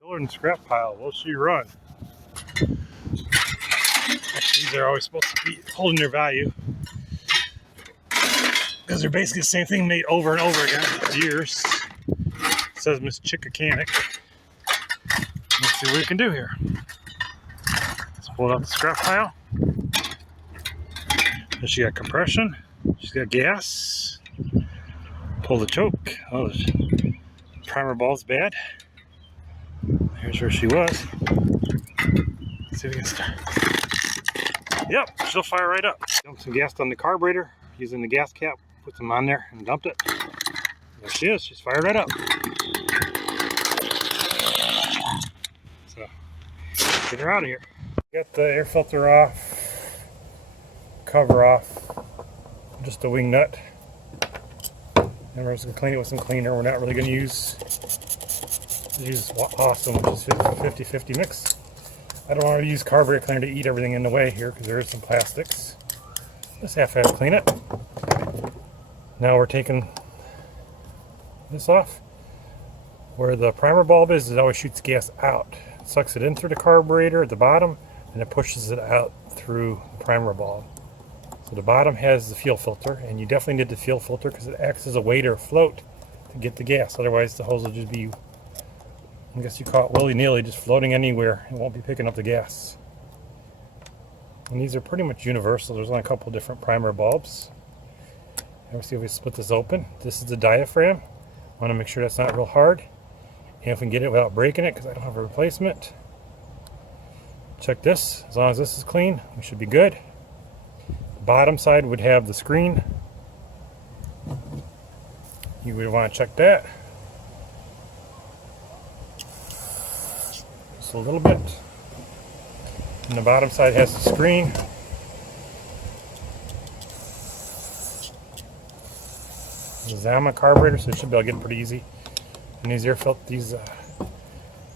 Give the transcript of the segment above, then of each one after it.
Filler and scrap pile. Will she run? Actually, these are always supposed to be holding their value because they're basically the same thing made over and over again for years. It says Miss Chickacanic. Let's see what we can do here. Let's pull out the scrap pile. And she got compression. She's got gas. Pull the choke. Oh, the primer ball's bad. Here's where she was. Let's see if we can start. Yep, she'll fire right up. Dumped some gas on the carburetor using the gas cap. Put some on there and dumped it. There she is. She's fired right up. So, get her out of here. Got the air filter off, cover off, just a wing nut. And we're just going to clean it with some cleaner. We're not really going to use awesome, which is 50-50 mix. I don't want to use carburetor cleaner to eat everything in the way here because there is some plastics. Just half-half clean it. Now we're taking this off. Where the primer bulb is, it always shoots gas out. It sucks it in through the carburetor at the bottom, and it pushes it out through the primer bulb. So the bottom has the fuel filter, and you definitely need the fuel filter because it acts as a weight or float to get the gas. Otherwise the hose will just be, I guess you call it willy-nilly, just floating anywhere. It won't be picking up the gas. And these are pretty much universal. There's only a couple different primer bulbs. Let's see if we split this open. This is the diaphragm. I want to make sure that's not real hard. And if we can get it without breaking it, because I don't have a replacement. Check this. As long as this is clean, we should be good. The bottom side would have the screen. You would want to check that. Just a little bit. And the bottom side has the screen. The Zama carburetor, so it should be able to get it pretty easy. And these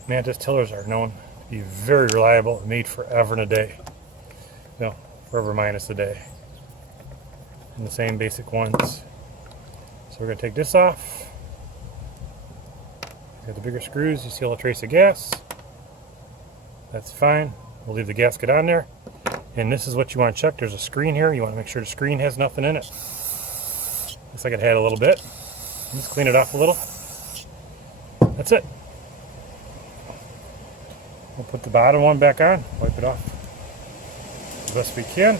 Mantic tillers are known to be very reliable, made forever and a day. No, forever minus a day. And the same basic ones. So we're going to take this off. Got the bigger screws, you see a little trace of gas. That's fine. We'll leave the gasket on there. And this is what you want to check. There's a screen here. You want to make sure the screen has nothing in it. Looks like it had a little bit. Just clean it off a little. That's it. We'll put the bottom one back on, wipe it off the best we can.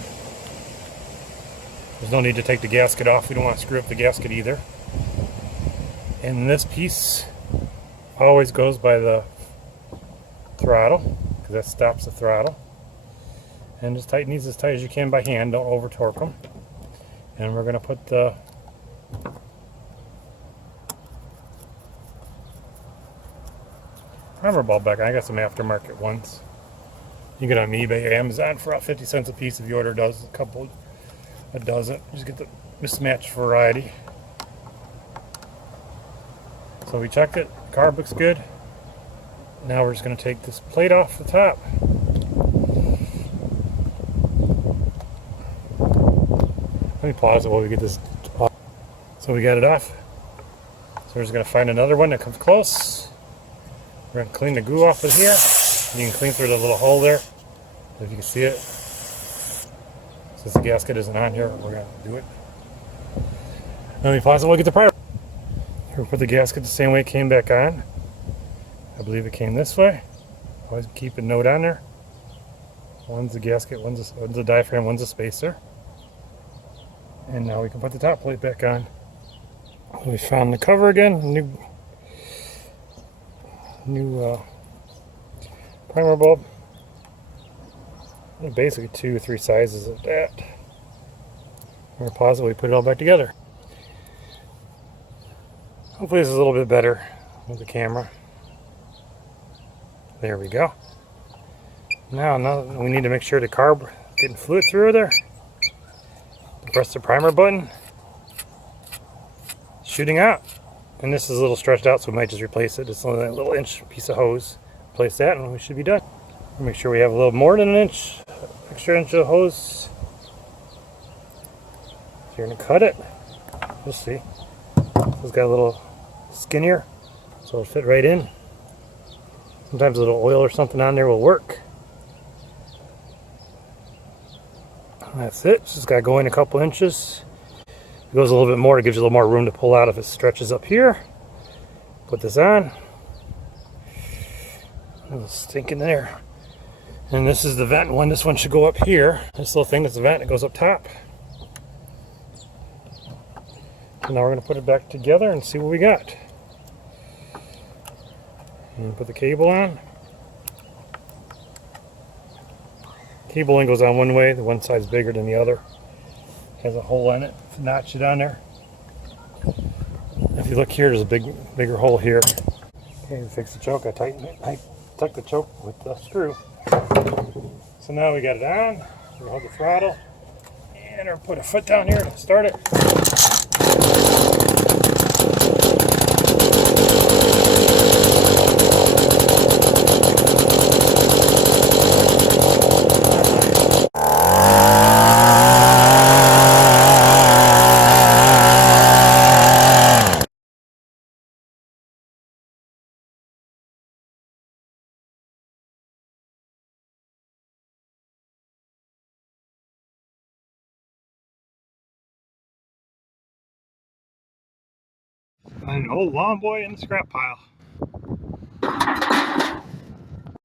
There's no need to take the gasket off. We don't want to screw up the gasket either. And this piece always goes by the throttle, because that stops the throttle. And just tighten these as tight as you can by hand. Don't over torque them. And we're going to put the primer bulb back on. I got some aftermarket ones. You get on eBay or Amazon for about 50 cents a piece if you order a dozen. Just get the mismatched variety. So we checked it. The carb looks good. Now we're just going to take this plate off the top. Let me pause it while we get this off. So we got it off. So we're just going to find another one that comes close. We're going to clean the glue off of here. You can clean through the little hole there, if you can see it. Since the gasket isn't on here, we're going to do it. Let me pause it while we get the primer. Here we put the gasket the same way it came back on. I believe it came this way. Always keep a note on there. One's the gasket, one's the diaphragm, one's a spacer. And now we can put the top plate back on. We found the cover again. New primer bulb. Basically 2 or 3 sizes of that. We're going to pause it. We put it all back together. Hopefully this is a little bit better with the camera. There we go. Now we need to make sure the carb getting fluid through there. Press the primer button. Shooting out. And this is a little stretched out, so we might just replace it. It's only a little inch piece of hose. Place that and we should be done. Make sure we have a little more than an inch, extra inch of hose. If you're going to cut it, we'll see. It's got a little skinnier, so it'll fit right in. Sometimes a little oil or something on there will work. That's it. Just got to go in a couple inches. It goes a little bit more, it gives you a little more room to pull out if it stretches up here. Put this on. It'll stink in there. And this is the vent one. This one should go up here. This little thing is the vent. It goes up top. And now we're going to put it back together and see what we got. And put the cable on. Cabling goes on one way. The one side's bigger than the other. Has a hole in it. Notch it on there. If you look here, there's a bigger hole here. Okay, to fix the choke, I tightened it. I tucked the choke with the screw. So now we got it on. We'll hold the throttle. And we'll put a foot down here to start it. Find an old lawn boy in the scrap pile.